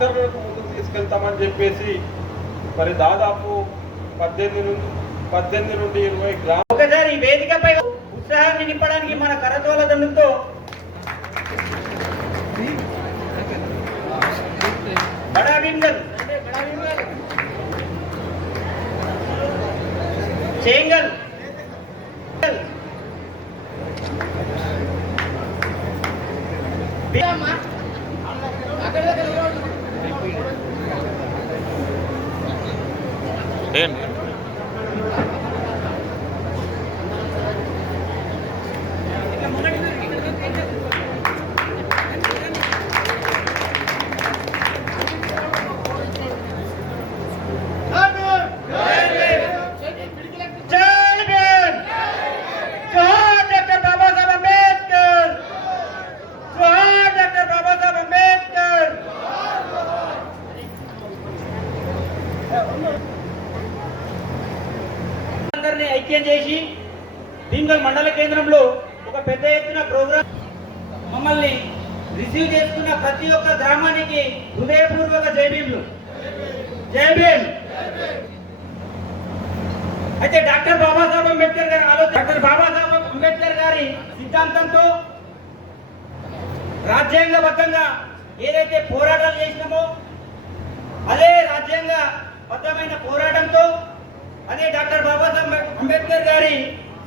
ఆచరణకు ముందుకు తీసుకెళ్తామని చెప్పేసి మరి దాదాపు పద్దెనిమిది నుండి పద్దెనిమిది నుండి ఇరవై గ్రామ ఒకసారి వేదికపై ఉత్సాహాన్ని నింపడానికి మన కరచోళ దండంతో చేంగల్. మార్చ జై భీమ్. అయితే డాక్టర్ బాబాసాహెబ్ అంబేద్కర్ గారి ఆలోచన డాక్టర్ బాబాసాహెబ్ అంబేద్కర్ గారి సిద్ధాంతంతో రాజ్యాంగబద్ధంగా ఏదైతే పోరాటాలు చేసినామో అదే రాజ్యాంగ బద్ధమైన పోరాటంతో అదే డాక్టర్ బాబాసాహెబ్ అంబేద్కర్ గారి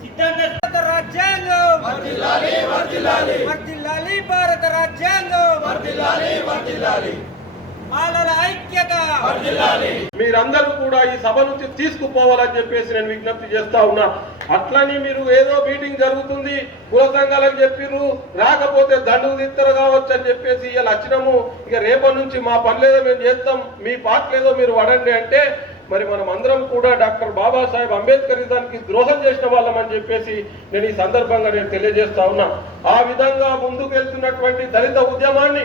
సిద్ధాంత రాజ్యాంగం. భారత రాజ్యాంగం. మీరందరూ కూడా ఈ సభ నుంచి తీసుకుపోవాలని చెప్పేసి నేను విజ్ఞప్తి చేస్తా ఉన్నా. అట్లని మీరు ఏదో మీటింగ్ జరుగుతుంది కుల సంఘాలకు చెప్పిర్రు రాకపోతే దండుకు తిత్తరు కావచ్చు అని చెప్పేసి ఇలా వచ్చినాము ఇక రేపటి నుంచి మా పనిలేదో మేము చేస్తాం మీ పాటలేదో మీరు వడండి అంటే మరి మనం అందరం కూడా డాక్టర్ బాబాసాహెబ్ అంబేద్కర్ దానికి ద్రోహం చేసిన వాళ్ళం అని చెప్పేసి నేను ఈ సందర్భంగా నేను తెలియజేస్తా ఉన్నా. ఆ విధంగా ముందుకు వెళ్తున్నటువంటి దళిత ఉద్యమాన్ని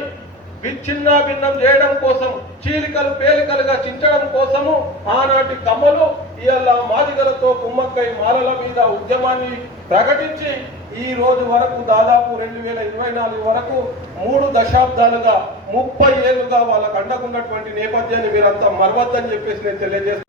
విచ్ఛిన్న భిన్నం చేయడం కోసం చీలికలు పేలికలుగా చించడం కోసము ఆనాటి కమ్మలు ఇవాళ మాదిగలతో కుమ్మక్కై మాలల మీద ఉద్యమాన్ని ప్రకటించి ఈ రోజు వరకు దాదాపు రెండు వేల ఇరవై నాలుగు వరకు మూడు దశాబ్దాలుగా ముప్పై ఏళ్ళుగా వాళ్ళకు అండకున్నటువంటి నేపథ్యాన్ని మీరంతా మరవద్దని చెప్పేసి నేను తెలియజేసి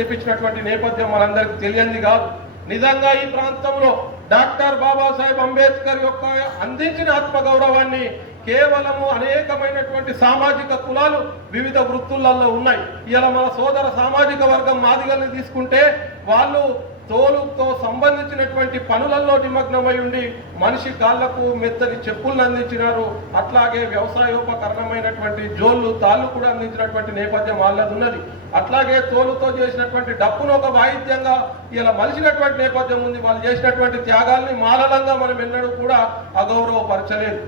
నేపథ్యం మనందరికి తెలియంది కాదు. నిజంగా ఈ ప్రాంతంలో డాక్టర్ బాబాసాహెబ్ అంబేద్కర్ యొక్క అందించిన ఆత్మగౌరవాన్ని కేవలము అనేకమైనటువంటి సామాజిక కులాలు వివిధ వృత్తులలో ఉన్నాయి. ఇలా మన సోదర సామాజిక వర్గం మాదిగల్ని తీసుకుంటే వాళ్ళు తోలుతో సంబంధించినటువంటి పనులలో నిమగ్నమై ఉండి మనిషి కాళ్ళకు మెత్తని చెప్పులను అందించినారు. అట్లాగే వ్యవసాయోపకరణమైనటువంటి జోళ్ళు తాళ్ళు కూడా అందించినటువంటి నేపథ్యం వాళ్ళది ఉన్నది. అట్లాగే తోలుతో చేసినటువంటి డప్పును ఒక వాయిద్యంగా ఇలా మలిచినటువంటి నేపథ్యం ఉంది. వాళ్ళు చేసినటువంటి త్యాగాల్ని మాలలంగా మనం ఎన్నడూ కూడా అగౌరవపరచలేదు.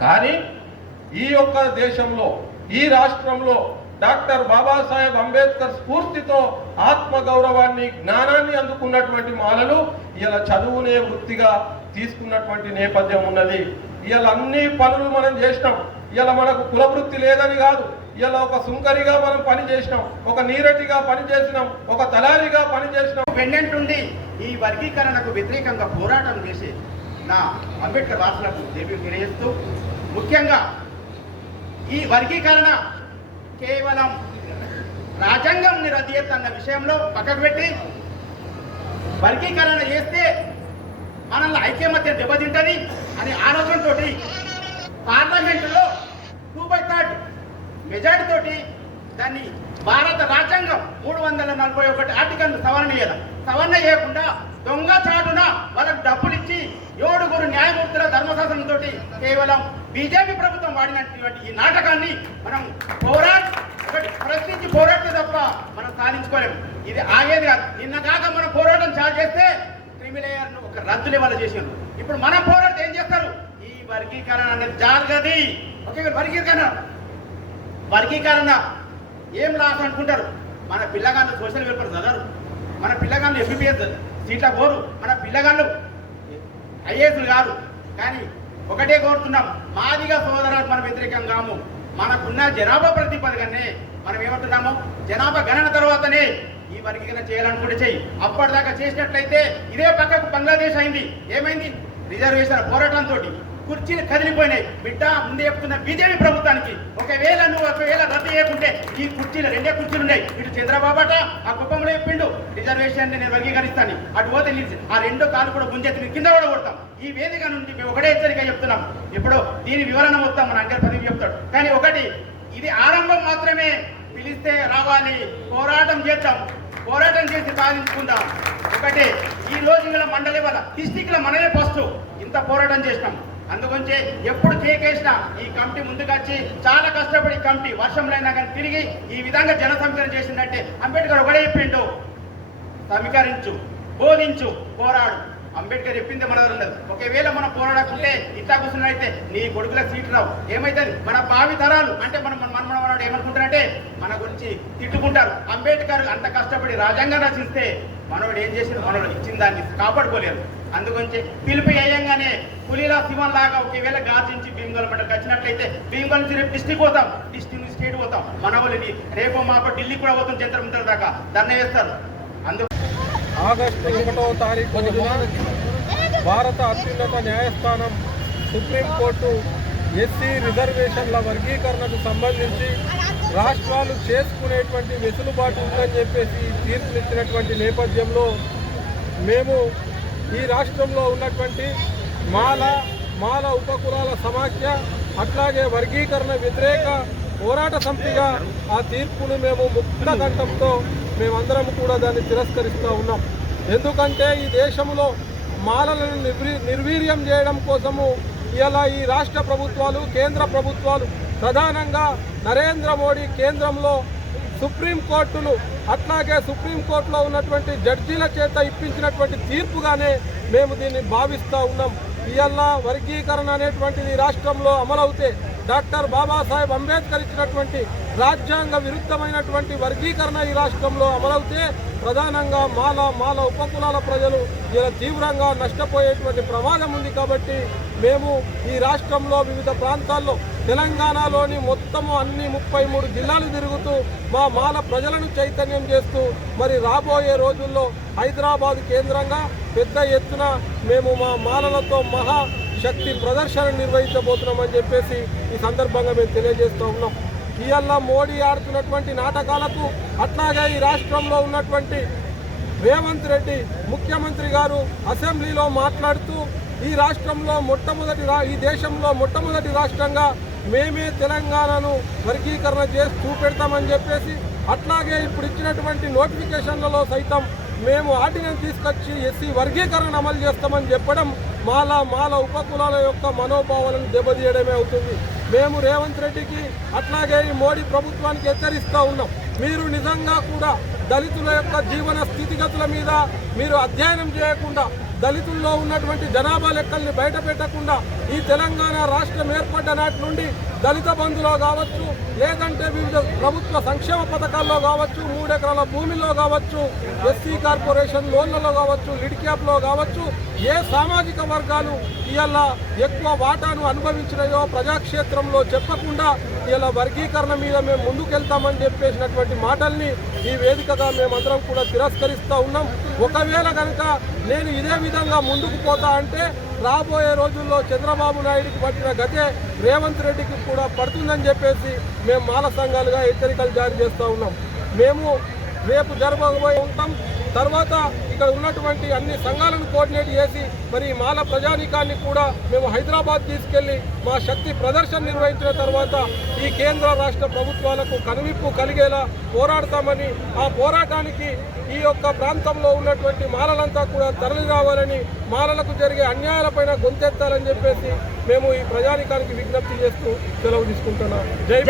కానీ ఈ యొక్క దేశంలో ఈ రాష్ట్రంలో డాక్టర్ బాబాసాహెబ్ అంబేద్కర్ స్ఫూర్తితో ఆత్మగౌరవాన్ని జ్ఞానాన్ని అందుకున్నటువంటి మాలలు ఇలా చదువునే వృత్తిగా తీసుకున్నటువంటి నేపథ్యం ఉన్నది. ఇలా అన్ని పనులు మనం చేసినాం. ఇలా మనకు కులవృత్తి లేదని కాదు. ఇలా ఒక సుంకరిగా మనం పని చేసినాం. ఒక నీరటిగా పని చేసినాం. ఒక తలారిగా పని చేసినాం. పెండెంట్ ఉండి ఈ వర్గీకరణకు వ్యతిరేకంగా పోరాటం చేసి నా అంబేద్కర్ వాసులకు దేవి తెలియజేస్తూ ముఖ్యంగా ఈ వర్గీకరణ కేవలం రాజ్యాంగం రద్దు అన్న విషయంలో పక్కకు పెట్టి వర్గీకరణ చేస్తే మనల్ని ఐక్యమత్యం దెబ్బతింటది అనే ఆలోచనతో పార్లమెంటులో టూ బై థర్డ్ మెజార్టీ తోటి దాన్ని భారత రాజ్యాంగం మూడు వందల నలభై ఒకటి ఆర్టికల్ సవరణ చేయాలి. సవరణ చేయకుండా దొంగ చాటున వాళ్ళకు డబ్బులు ఇచ్చి ఏడుగురు న్యాయమూర్తుల ధర్మశాసనం తోటి కేవలం బీజేపీ ప్రభుత్వం వాడినటువంటి ఈ నాటకాన్ని మనం పోరాట ప్రశ్నించి పోరాడితే తప్ప మనం సాధించుకోలేము. ఇది ఆగేది కాదు. నిన్న కాక మనం పోరాటం చాలు చేస్తే క్రిమిలేయర్ను ఒక రద్దు లెవెల్ చేసారు ఇప్పుడు మనం పోరాడితే ఏం చేస్తారు? ఈ వర్గీకరణ అనేది జరగది ఓకే వర్గీకరణ. వర్గీకరణ ఏం లాస్ అనుకుంటారు? మన పిల్లగాళ్ళు సోషల్ వెల్ఫేర్ చదవరు. మన పిల్లగాళ్ళు ఎంబీబీఎస్ సీట్ల కోరు మన పిల్లగాళ్ళు. ఐఏఎస్లు కాదు. కానీ ఒకటే కోరుతున్నాం. మాదిగా సోదరాలు మన వ్యతిరేకం కాము. మనకున్న జనాభా ప్రతిపాదకనే మనం ఏమంటున్నాము జనాభా గణన తర్వాతనే ఈ వర్గీకరణ చేయాలనుకుంటే చెయ్యి. అప్పటిదాకా చేసినట్లయితే ఇదే పక్కకు బంగ్లాదేశ్ అయింది. ఏమైంది? రిజర్వేషన్ పోరాటంతో కుర్చీలు కదిలిపోయినాయి. బిడ్డ ముందే చెప్తున్న బీజేపీ ప్రభుత్వానికి ఒకవేళ నువ్వు ఒకవేళ రద్దు చేయకుంటే ఈ కుర్చీలు రెండే కుర్చీలు ఉన్నాయి. ఇటు చంద్రబాబు ఆ కుప్పంలో చెప్పిండు రిజర్వేషన్ నేను వర్గీకరిస్తాను అటు పోతే నిలిచి ఆ రెండో కాలు కూడా గుంజెత్తి కింద కూడా కొడతాం. ఈ వేదిక నుండి మేము ఒకటే హెచ్చరిక చెప్తున్నాం. ఇప్పుడు దీని వివరణ మొత్తం మన అంకర్ ప్రదీప్ చెప్తాడు. కానీ ఒకటి ఇది ఆరంభం మాత్రమే. పిలిస్తే రావాలి. పోరాటం చేద్దాం. పోరాటం చేసి సాధించుకుందాం ఒకటి ఈ రోజు మండలి వల్ల డిస్టిక్ మనమే ఫస్ట్. ఇంత పోరాటం చేసినాం. అందుగురించి ఎప్పుడు కేకేసినా ఈ కమిటీ ముందుకొచ్చి చాలా కష్టపడి కమిటీ వర్షంలో అయినా కానీ తిరిగి ఈ విధంగా జన సమీకరణ చేసిందంటే అంబేద్కర్ ఒకడే చెప్పిండు. సమీకరించు బోధించు పోరాడు. అంబేద్కర్ చెప్పింది మన దగ్గర ఉండదు. ఒకవేళ మనం పోరాడకుంటే ఇట్లా కూర్చున్నట్టయితే నీ కొడుకుల సీట్ రావు. ఏమైతుంది? మన భావి తరాలు. అంటే మనం మన మన మనవాడు ఏమనుకుంటారంటే మన గురించి తిట్టుకుంటారు. అంబేద్కర్ అంత కష్టపడి రాజ్యాంగం రచిస్తే మనవాడు ఏం చేసింది మనవాడు ఇచ్చిన దాన్ని కాపాడుకోలేరు అందుగురించి పిలుపు వేయంగానే పులిలా సింహం లాగా ఒకవేళ గార్జించి భీమగల్ మండలికి వచ్చినట్లయితే భీమగల్ నుంచి రేపు డిస్టిక్ పోతాం. డిస్టిక్ నుంచి స్టేట్ పోతాం. మనవలిని రేపు మాకు ఢిల్లీ కూడా పోతాం జంతర్ దాకా. దండ వేస్తారు. ఆగస్టు ఒకటో తారీఖు భారత అత్యున్నత న్యాయస్థానం సుప్రీంకోర్టు ఎస్సీ రిజర్వేషన్ల వర్గీకరణకు సంబంధించి రాష్ట్రాలు చేసుకునేటువంటి వెసులుబాటు ఉందని చెప్పేసి తీర్పునిచ్చినటువంటి నేపథ్యంలో మేము ఈ రాష్ట్రంలో ఉన్నటువంటి మాల మాల ఉపకులాల సమాఖ్య అట్లాగే వర్గీకరణ వ్యతిరేక పోరాట సమితిగా ఆ తీర్పును మేము ముక్త కంఠంతో మేమందరం కూడా దాన్ని తిరస్కరిస్తూ ఉన్నాం. ఎందుకంటే ఈ దేశంలో మాలలను నిర్వీ నిర్వీర్యం చేయడం కోసము ఇలా ఈ రాష్ట్ర ప్రభుత్వాలు కేంద్ర ప్రభుత్వాలు ప్రధానంగా నరేంద్ర మోడీ కేంద్రంలో సుప్రీంకోర్టును అట్లాగే సుప్రీంకోర్టులో ఉన్నటువంటి జడ్జీల చేత ఇప్పించినటువంటి తీర్పుగానే మేము దీన్ని భావిస్తూ ఉన్నాం. ఇవల్ల వర్గీకరణ అనేటువంటిది రాష్ట్రంలో అమలవుతే డాక్టర్ బాబాసాహెబ్ అంబేద్కర్ ఇచ్చినటువంటి రాజ్యాంగ విరుద్ధమైనటువంటి వర్గీకరణ ఈ రాష్ట్రంలో అమలవుతే ప్రధానంగా మాల మాల ఉపకులాల ప్రజలు ఇలా తీవ్రంగా నష్టపోయేటువంటి ప్రమాదం ఉంది కాబట్టి మేము ఈ రాష్ట్రంలో వివిధ ప్రాంతాల్లో తెలంగాణలోని మొత్తము అన్ని ముప్పై మూడు జిల్లాలు తిరుగుతూ మా మాల ప్రజలను చైతన్యం చేస్తూ మరి రాబోయే రోజుల్లో హైదరాబాద్ కేంద్రంగా పెద్ద ఎత్తున మేము మా మాలలతో మహా శక్తి ప్రదర్శన నిర్వహించబోతున్నామని చెప్పేసి ఈ సందర్భంగా మేము తెలియజేస్తూ ఉన్నాం. ఇవాళ మోడీ ఆడుతున్నటువంటి నాటకాలకు అట్లాగే ఈ రాష్ట్రంలో ఉన్నటువంటి రేవంత్ రెడ్డి ముఖ్యమంత్రి గారు అసెంబ్లీలో మాట్లాడుతూ ఈ రాష్ట్రంలో మొట్టమొదటి రా ఈ దేశంలో మొట్టమొదటి రాష్ట్రంగా మేమే తెలంగాణను వర్గీకరణ చేసి చూపెడతామని చెప్పేసి అట్లాగే ఇప్పుడు ఇచ్చినటువంటి నోటిఫికేషన్లలో సైతం మేము ఆర్డినెన్స్ తీసుకొచ్చి ఎస్సీ వర్గీకరణ అమలు చేస్తామని చెప్పడం మాల మాల ఉపకులాల యొక్క మనోభావాలను దెబ్బతీయడమే అవుతుంది. మేము రేవంత్ రెడ్డికి అట్లాగే ఈ మోడీ ప్రభుత్వానికి హెచ్చరిస్తూ ఉన్నాం. మీరు నిజంగా కూడా దళితుల యొక్క జీవన స్థితిగతుల మీద మీరు అధ్యయనం చేయకుండా దళితుల్లో ఉన్నటువంటి జనాభా లెక్కల్ని బయట పెట్టకుండా ఈ తెలంగాణ రాష్ట్రం ఏర్పడ్డ నాటి నుండి దళిత బంధులో కావచ్చు లేదంటే వివిధ ప్రభుత్వ సంక్షేమ పథకాల్లో కావచ్చు మూడెకరాల భూమిలో కావచ్చు ఎస్సీ కార్పొరేషన్ లోన్లలో కావచ్చు లిడ్క్యాప్లో కావచ్చు ఏ సామాజిక వర్గాలు ఇవాళ ఎక్కువ వాటాను అనుభవించినాయో ప్రజాక్షేత్రంలో చెప్పకుండా ఇలా వర్గీకరణ మీద మేము ముందుకెళ్తామని చెప్పేసినటువంటి మాటల్ని ఈ వేదికగా మేమందరం కూడా తిరస్కరిస్తూ ఉన్నాం. ఒకవేళ కనుక నేను ఇదే విధంగా ముందుకు పోతా అంటే రాబోయే రోజుల్లో చంద్రబాబు నాయుడికి పట్టిన గతే రేవంత్ రెడ్డికి కూడా పడుతుందని చెప్పేసి మేము మాల సంఘాలుగా హెచ్చరికలు జారీ చేస్తూ ఉన్నాం. మేము రేపు జరగబోయే ఉంటాం. తర్వాత ఇక్కడ ఉన్నటువంటి అన్ని సంఘాలను కోఆర్డినేట్ చేసి మరి ఈ మాల ప్రజానీకాన్ని కూడా మేము హైదరాబాద్ తీసుకెళ్ళి మా శక్తి ప్రదర్శన నిర్వహించిన తర్వాత ఈ కేంద్ర రాష్ట్ర ప్రభుత్వాలకు కనువిప్పు కలిగేలా పోరాడతామని ఆ పోరాటానికి ఈ యొక్క ప్రాంతంలో ఉన్నటువంటి మాలలంతా కూడా తరలి రావాలని మాలలకు జరిగే అన్యాయాలపైన గొంతెత్తాలని చెప్పేసి మేము ఈ ప్రజానీకానికి విజ్ఞప్తి చేస్తూ సెలవు తీసుకుంటున్నాం. జై.